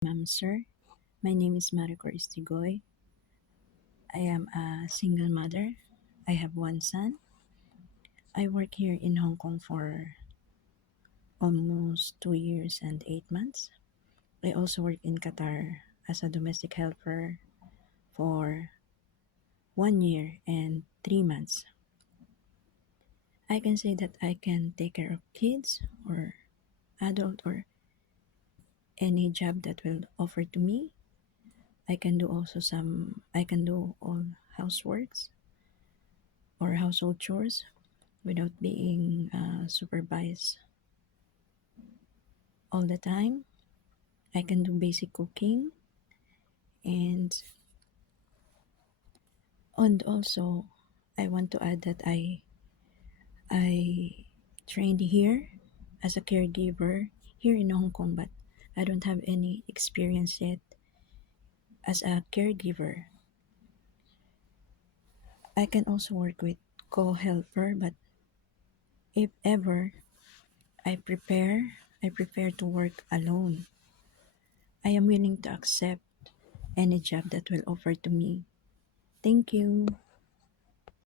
Ma'am, sir. My name is Maricor Istigoy. I am a single mother. I have one son. I work here in Hong Kong for almost 2 years and 8 months. I also work in Qatar as a domestic helper for 1 year and 3 months. I can say that I can take care of kids or adult or any job that will offer to me. I can do all houseworks or household chores without being supervised all the time. I can do basic cooking and also I want to add that I trained here as a caregiver here in Hong Kong, but I don't have any experience yet as a caregiver. I can also work with co-helper, but if ever I prefer to work alone. I am willing to accept any job that will offer to me. Thank you.